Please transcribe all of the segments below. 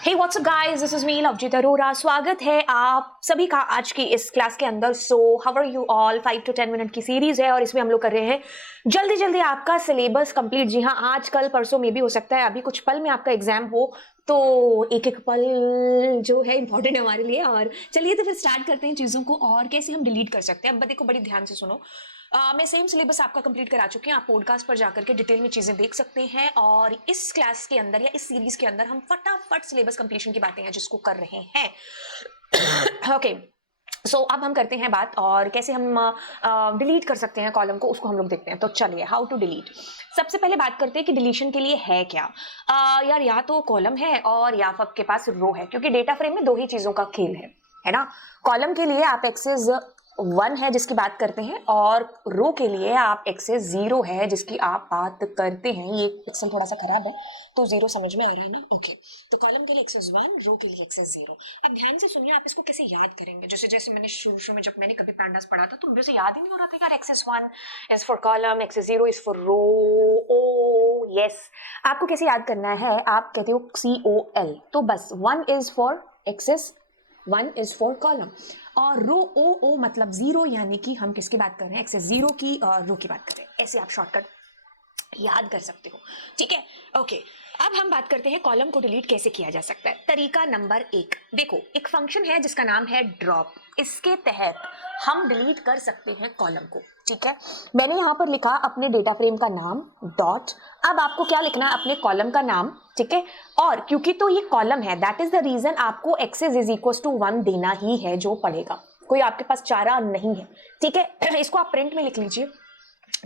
Hey what's up guys, this is me Lovejeet Arora. स्वागत है आप सभी का आज की इस क्लास के अंदर। So how are you all. 5 to 10 minute की सीरीज है और इसमें हम लोग कर रहे हैं जल्दी जल्दी आपका सिलेबस कंप्लीट। जी हाँ, आज कल परसों में भी हो सकता है अभी कुछ पल में आपका एग्जाम हो, तो एक एक पल जो है इंपॉर्टेंट है हमारे लिए। और चलिए तो फिर स्टार्ट करते हैं चीज़ों को और कैसे हम डिलीट कर सकते हैं। अब देखो, बड़ी ध्यान से सुनो। मैं सेम सिलेबस आपका कंप्लीट करा चुकी हूँ। आप पॉडकास्ट पर जाकर के डिटेल में चीज़ें देख सकते हैं और इस क्लास के अंदर या इस सीरीज के अंदर हम फटाफट सिलेबस कंप्लीशन की बातें हैं जिसको कर रहे हैं। ओके, सो अब हम करते हैं बात और कैसे हम डिलीट कर सकते हैं कॉलम को, उसको हम लोग देखते हैं। तो चलिए, हाउ टू डिलीट। सबसे पहले बात करते हैं कि डिलीशन के लिए है क्या। यार, या तो कॉलम है और या आपके पास रो है, क्योंकि डेटा फ्रेम में दो ही चीजों का खेल है ना। कॉलम के लिए आप एक्सेस 1 है जिसकी बात करते हैं, और रो के लिए आप एक्सेस 0 है जिसकी आप बात करते हैं। ये पिक्सल थोड़ा सा खराब है तो 0 समझ में आ रहा है ना। ओके, तो कॉलम के लिए एक्सेस 1, रो के लिए एक्सेस 0। अब ध्यान से सुनिए, आप इसको कैसे याद करेंगे। जैसे जैसे मैंने शुरू में जब मैंने कभी पैंडास पढ़ा था तो मुझे याद ही नहीं हो रहा था यार, axis 1 is for column, axis 0 is for row. Oh yes, आपको कैसे याद करना है। आप कहते हो COL, तो बस 1 is for axis, 1 is for column, और रो ओ मतलब 0, यानी कि हम किसकी बात कर रहे हैं, एक्सेस 0 की, और रो की बात कर रहे हैं। ऐसे आप शॉर्टकट याद कर सकते हो, ठीक है। ओके, अब हम बात करते हैं कॉलम को डिलीट कैसे किया जा सकता है। तरीका नंबर 1, देखो एक फंक्शन है जिसका नाम है ड्रॉप। इसके तहत हम डिलीट कर सकते हैं कॉलम को, ठीक है। मैंने यहां पर लिखा अपने डेटा फ्रेम का नाम डॉट। अब आपको क्या लिखना है, अपने कॉलम का नाम, ठीक है। और क्योंकि तो ये कॉलम है, दैट इज द रीजन आपको एक्सेस इज इक्वल टू 1 देना ही है जो पढ़ेगा। कोई आपके पास चारा नहीं है, ठीक है। इसको आप प्रिंट में लिख लीजिए,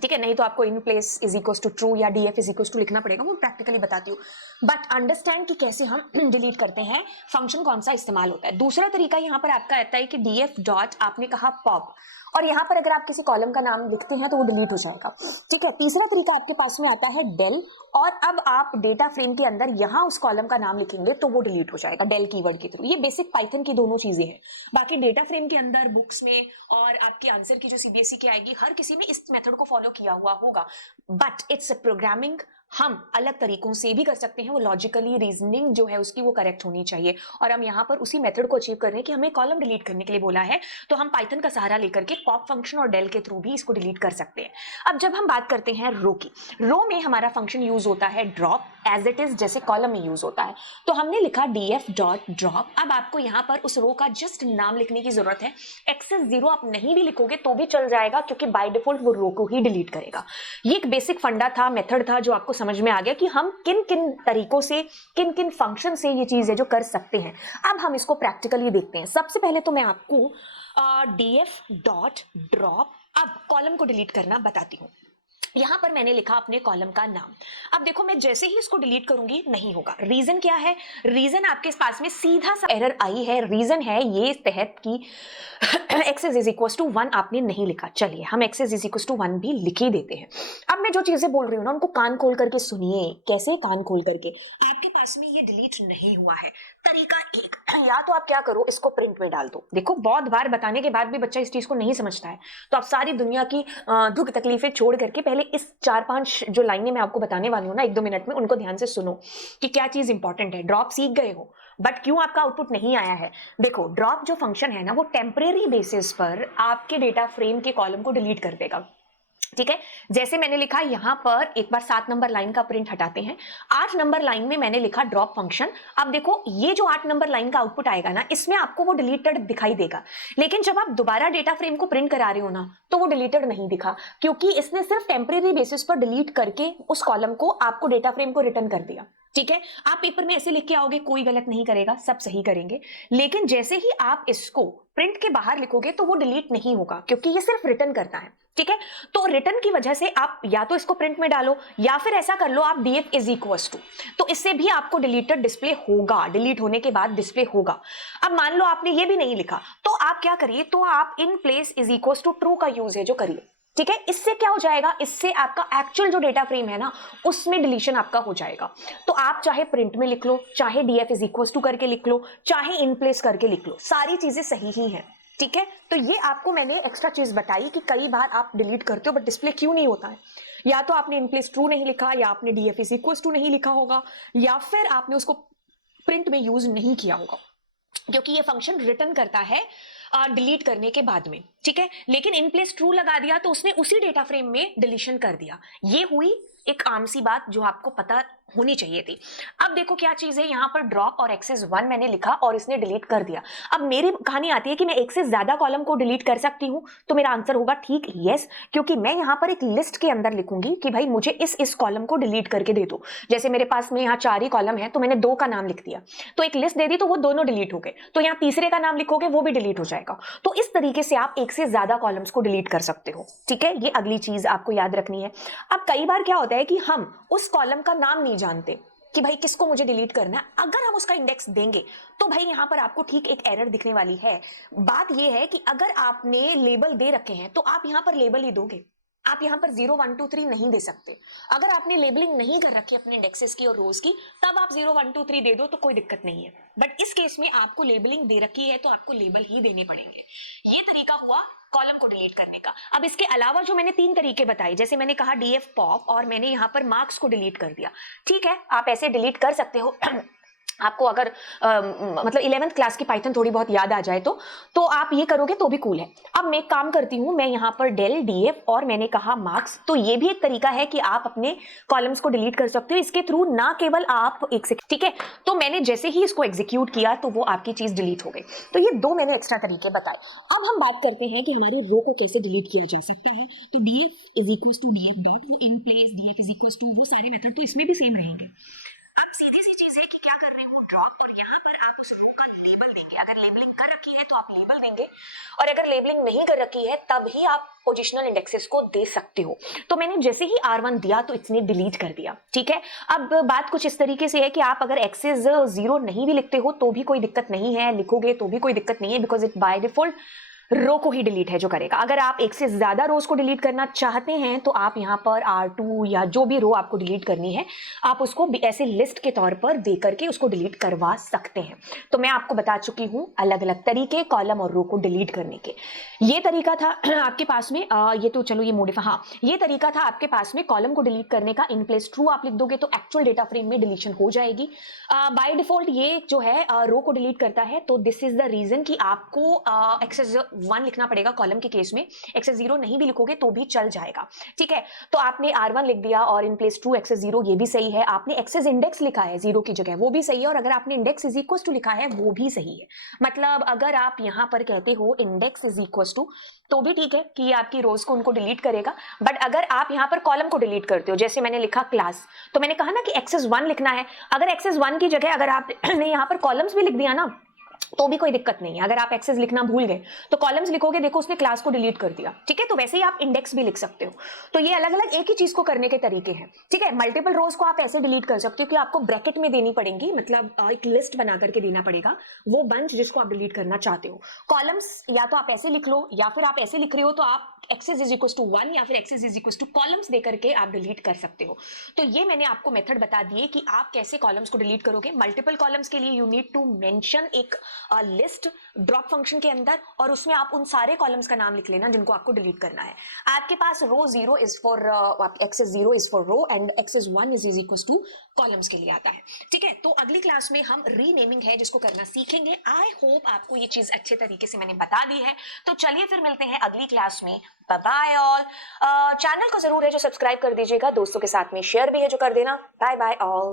ठीक है। नहीं तो आपको in place is equal to true या DF इज इक्वल टू लिखना पड़ेगा, वो प्रैक्टिकली बताती हूँ। बट अंडरस्टैंड कि कैसे हम डिलीट करते हैं, फंक्शन कौन सा इस्तेमाल होता है। दूसरा तरीका यहाँ पर आपका आता है कि DF डॉट, आपने कहा पॉप, और यहाँ पर अगर आप किसी कॉलम का नाम लिखते हैं तो वो डिलीट हो जाएगा, ठीक है। तीसरा तरीका आपके पास में आता है डेल, और अब आप डेटा फ्रेम के अंदर यहाँ उस कॉलम का नाम लिखेंगे तो वो डिलीट हो जाएगा डेल कीवर्ड के थ्रू। ये बेसिक पाइथन की दोनों चीजें हैं। बाकी डेटा फ्रेम के अंदर बुक्स में और आपके आंसर की जो CBSE की आएगी, हर किसी ने इस मेथड को फॉलो किया हुआ होगा। बट इट्स प्रोग्रामिंग, हम अलग तरीकों से भी कर सकते हैं। वो लॉजिकली रीजनिंग जो है उसकी वो करेक्ट होनी चाहिए, और हम यहाँ पर उसी मेथड को अचीव कर रहे हैं कि हमें कॉलम डिलीट करने के लिए बोला है, तो हम पाइथन का सहारा लेकर के पॉप फंक्शन और डेल के थ्रू भी इसको डिलीट कर सकते हैं। अब जब हम बात करते हैं रो की, रो में हमारा फंक्शन यूज होता है ड्रॉप, एज इट इज जैसे कॉलम में यूज होता है। तो हमने लिखा DF डॉट ड्रॉप। अब आपको यहाँ पर उस रो का जस्ट नाम लिखने की जरूरत है। एक्सेस 0 आप नहीं भी लिखोगे तो भी चल जाएगा, क्योंकि बाय डिफॉल्ट वो रो को ही डिलीट करेगा। ये एक बेसिक फंडा था, मेथड था, जो आपको समझ में आ गया कि हम किन किन तरीकों से, किन किन फंक्शन से ये चीज है जो कर सकते हैं। अब हम इसको प्रैक्टिकली देखते हैं। सबसे पहले तो मैं आपको DF डॉट ड्रॉप, अब कॉलम को डिलीट करना बताती हूँ। यहां पर मैंने लिखा अपने कॉलम का नाम। अब देखो, मैं जैसे ही इसको डिलीट करूंगी नहीं होगा। रीजन क्या है, रीजन आपके पास में सीधा सा एरर आई है। रीजन है ये इस तहत की एक्सेस इज इक्वल टू 1 आपने नहीं लिखा। चलिए हम एक्सेस इज इक्वल टू 1 भी लिख ही देते हैं। अब मैं जो चीजें बोल रही हूँ ना, उनको कान खोल करके सुनिए। कैसे कान खोल करके, आपके पास में ये डिलीट नहीं हुआ है। तरीका 1, या तो आप क्या करो, इसको प्रिंट में डाल दो। देखो, बहुत बार बताने के बाद भी बच्चा इस चीज को नहीं समझता है, तो आप सारी दुनिया की दुख तकलीफें छोड़ करके पहले इस 4-5 जो लाइनें मैं आपको बताने वाली हूँ ना 1-2 मिनट में, उनको ध्यान से सुनो कि क्या चीज इंपॉर्टेंट है। ड्रॉप सीख गए हो, बट क्यों आपका आउटपुट नहीं आया है। देखो, ड्रॉप जो फंक्शन है ना, वो टेम्परेरी बेसिस पर आपके डेटा फ्रेम के कॉलम को डिलीट कर देगा, ठीक है। जैसे मैंने लिखा यहां पर, एक बार 7 नंबर लाइन का प्रिंट हटाते हैं। 8 नंबर लाइन में मैंने लिखा ड्रॉप फंक्शन। अब देखो, ये जो 8 नंबर लाइन का आउटपुट आएगा ना, इसमें आपको वो डिलीटेड दिखाई देगा। लेकिन जब आप दोबारा डेटा फ्रेम को प्रिंट करा रहे हो ना, तो वो डिलीटेड नहीं दिखा, क्योंकि इसने सिर्फ टेम्परेरी बेसिस पर डिलीट करके उस कॉलम को, आपको डेटा फ्रेम को रिटर्न कर दिया, ठीक है। आप पेपर में ऐसे लिख के आओगे, कोई गलत नहीं करेगा, सब सही करेंगे। लेकिन जैसे ही आप इसको प्रिंट के बाहर लिखोगे तो वो डिलीट नहीं होगा, क्योंकि ये सिर्फ रिटर्न करता है, ठीक है। तो रिटर्न की वजह से आप या तो इसको प्रिंट में डालो, या फिर ऐसा कर लो आप DF इज इक्वल टू, तो इससे भी आपको डिलीटेड डिस्प्ले होगा, डिलीट होने के बाद डिस्प्ले होगा। अब मान लो आपने ये भी नहीं लिखा, तो आप क्या करिए, तो आप in place is equal to true का यूज है जो करिए, ठीक है। इससे क्या हो जाएगा, इससे आपका एक्चुअल जो डेटा फ्रेम है ना, उसमें डिलीशन आपका हो जाएगा। तो आप चाहे प्रिंट में लिख लो, चाहे DF इज इक्वल टू करके लिख लो, चाहे इन प्लेस करके लिख लो, सारी चीजें सही ही हैं, ठीक है। तो ये आपको मैंने एक्स्ट्रा चीज बताई कि कई बार आप डिलीट करते हो बट डिस्प्ले क्यों नहीं होता है। या तो आपने इन प्लेस ट्रू नहीं लिखा, या आपने DF इज इक्वल टू नहीं लिखा होगा, या फिर आपने उसको प्रिंट में यूज नहीं किया होगा, क्योंकि ये फंक्शन रिटर्न करता है डिलीट करने के बाद में, ठीक है। लेकिन इन प्लेस ट्रू लगा दिया तो उसने उसी डेटा फ्रेम में डिलीशन कर दिया। ये हुई एक आम सी बात जो आपको पता होनी चाहिए थी। अब देखो क्या चीज है, यहाँ पर ड्रॉप और एक्सेस 1 मैंने लिखा और इसने डिलीट कर दिया। अब मेरी कहानी आती है कि मैं एक से ज्यादा कॉलम को डिलीट कर सकती हूँ, तो मेरा आंसर होगा ठीक यस, क्योंकि मैं यहाँ पर एक लिस्ट के अंदर लिखूंगी कि भाई मुझे इस कॉलम को डिलीट करके दे दो। जैसे मेरे पास में यहाँ 4 ही कॉलम है, तो मैंने 2 का नाम लिख दिया, तो एक लिस्ट दे दी, तो वो दोनों डिलीट हो गए। तो यहाँ तीसरे का नाम लिखोगे वो भी डिलीट हो जाएगा। तो इस तरीके से आप एक से ज्यादा कॉलम्स को डिलीट कर सकते हो, ठीक है। ये अगली चीज आपको याद रखनी है। अब कई बार क्या होता है कि हम उस कॉलम का नाम नहीं जानते कि भाई किसको मुझे डिलीट करना है। अगर हम उसका इंडेक्स देंगे तो भाई यहां पर आपको ठीक एक एरर दिखने वाली है। बात यह है कि अगर आपने लेबल दे रखे हैं तो आप यहां पर लेबल ही दोगे, आप यहां पर 0 1 2 3 नहीं दे सकते। अगर आपने लेबलिंग नहीं कर रखी अपने इंडेक्सेस की और रोज की, तब आप 0 1 2 3 दे दो तो कोई दिक्कत नहीं है। बट इस केस में आपको लेबलिंग दे रखी है तो आपको लेबल ही देने पड़ेंगे। ये तरीका हुआ कॉलम को डिलीट करने का। अब इसके अलावा जो मैंने 3 तरीके बताए, जैसे मैंने कहा डीएफ पॉप और मैंने यहां पर मार्क्स को डिलीट कर दिया, ठीक है, आप ऐसे डिलीट कर सकते हो। आपको अगर मतलब 11th क्लास की पाइथन थोड़ी बहुत याद आ जाए तो आप ये करोगे तो भी कूल है। अब मैं एक काम करती हूं, मैं यहां पर डेल डीएफ और मैंने कहा मार्क्स, तो ये भी एक तरीका है कि आप अपने कॉलम्स को डिलीट कर सकते हो इसके थ्रू, ना केवल आप एक से, ठीक है। तो मैंने जैसे ही इसको एग्जीक्यूट किया तो वो आपकी चीज डिलीट हो गई। तो ये 2 मैंने एक्स्ट्रा तरीके बताए। अब हम बात करते हैं कि हमारे रो को कैसे डिलीट किया जा सकता है। तो DF is equal to DF dot in place, DF is equal to, वो सारे मेथड तो इसमें भी सेम रहेंगे। अब सीधी सी चीज है कि क्या कर रहे हो, ड्रॉप, और यहाँ पर आप उस रो का लेबल देंगे। अगर लेबलिंग कर रखी है तो आप लेबल देंगे, और अगर लेबलिंग नहीं कर रखी है तब ही आप पोजिशनल इंडेक्सेस को दे सकते हो। तो मैंने जैसे ही R1 दिया तो इसने डिलीट कर दिया, ठीक है। अब बात कुछ इस तरीके से है कि आप अगर एक्सेस 0 नहीं भी लिखते हो तो भी कोई दिक्कत नहीं है, लिखोगे तो भी कोई दिक्कत नहीं है, बिकॉज इट बाय डिफॉल्ट रो को ही डिलीट है जो करेगा। अगर आप एक से ज्यादा रोज को डिलीट करना चाहते हैं तो आप यहाँ पर R2 या जो भी रो आपको डिलीट करनी है, आप उसको ऐसे लिस्ट के तौर पर दे करके उसको डिलीट करवा सकते हैं। तो मैं आपको बता चुकी हूं अलग अलग तरीके कॉलम और रो को डिलीट करने के। ये तरीका था आपके पास में, ये तो चलो ये मॉडिफाई, हाँ ये तरीका था आपके पास में कॉलम को डिलीट करने का। इन प्लेस ट्रू आप लिख दोगे तो एक्चुअल डेटा फ्रेम में डिलीशन हो जाएगी। बाय डिफॉल्ट ये जो है रो को डिलीट करता है, तो दिस इज द रीजन कि आपको एक्सेस 1 लिखना पड़ेगा कॉलम के केस में। एक्सेस 0 नहीं भी लिखोगे तो भी चल जाएगा, ठीक है। तो आपने R1 लिख दिया और इन प्लेस ट्रू एक्सेस 0, ये भी सही है। आपने एक्सेस इंडेक्स लिखा है 0 की जगह, वो भी सही है। और अगर आपने इंडेक्स इज इक्वल टू लिखा है वो भी सही है। मतलब अगर आप यहां पर कहते हो इंडेक्स इज इक्वल टू, तो भी ठीक है कि आपकी रोज को उनको डिलीट करेगा। बट अगर आप यहां पर कॉलम को डिलीट करते हो, जैसे मैंने लिखा क्लास, तो मैंने कहा ना कि एक्सेस 1 लिखना है। अगर एक्सेस 1 की जगह अगर आपने यहां पर कॉलम्स भी लिख दिया ना तो भी कोई दिक्कत नहीं है। अगर आप एक्सेस लिखना भूल गए तो कॉलम्स लिखोगे, देखो उसने क्लास को डिलीट कर दिया, ठीक है। तो वैसे ही आप इंडेक्स भी लिख सकते हो। तो ये अलग अलग एक ही चीज को करने के तरीके हैं, ठीक है। मल्टीपल रोज को आप ऐसे डिलीट कर सकते हो कि आपको ब्रैकेट में देनी पड़ेंगी, मतलब एक लिस्ट बना करके देना पड़ेगा वो बंच जिसको आप डिलीट करना चाहते हो। कॉलम्स या तो आप ऐसे लिख लो, या फिर आप ऐसे लिख रहे हो तो आप एक्सेस इज इक्वल टू 1 या फिर axis is equal to columns दे करके आप डिलीट कर सकते हो। तो ये मैंने आपको मेथड बता दिए कि आप कैसे कॉलम्स को डिलीट करोगे। मल्टीपल कॉलम्स के लिए यू नीड टू मेंशन एक लिस्ट ड्रॉप फंक्शन के अंदर, और उसमें आप उन सारे कॉलम्स का नाम लिख लेना जिनको आपको डिलीट करना है। आपके पास row 0 is for axis 0 is for row and axis 1 is equal to columns के लिए आता है, ठीक है। तो अगली क्लास में हम रीनेमिंग है जिसको करना सीखेंगे। आई होप आपको ये चीज अच्छे तरीके से मैंने बता दी है। तो चलिए फिर मिलते हैं अगली क्लास में। Bye bye all. चैनल को जरूर है जो सब्सक्राइब कर दीजिएगा, दोस्तों के साथ में शेयर भी है जो कर देना। Bye bye all.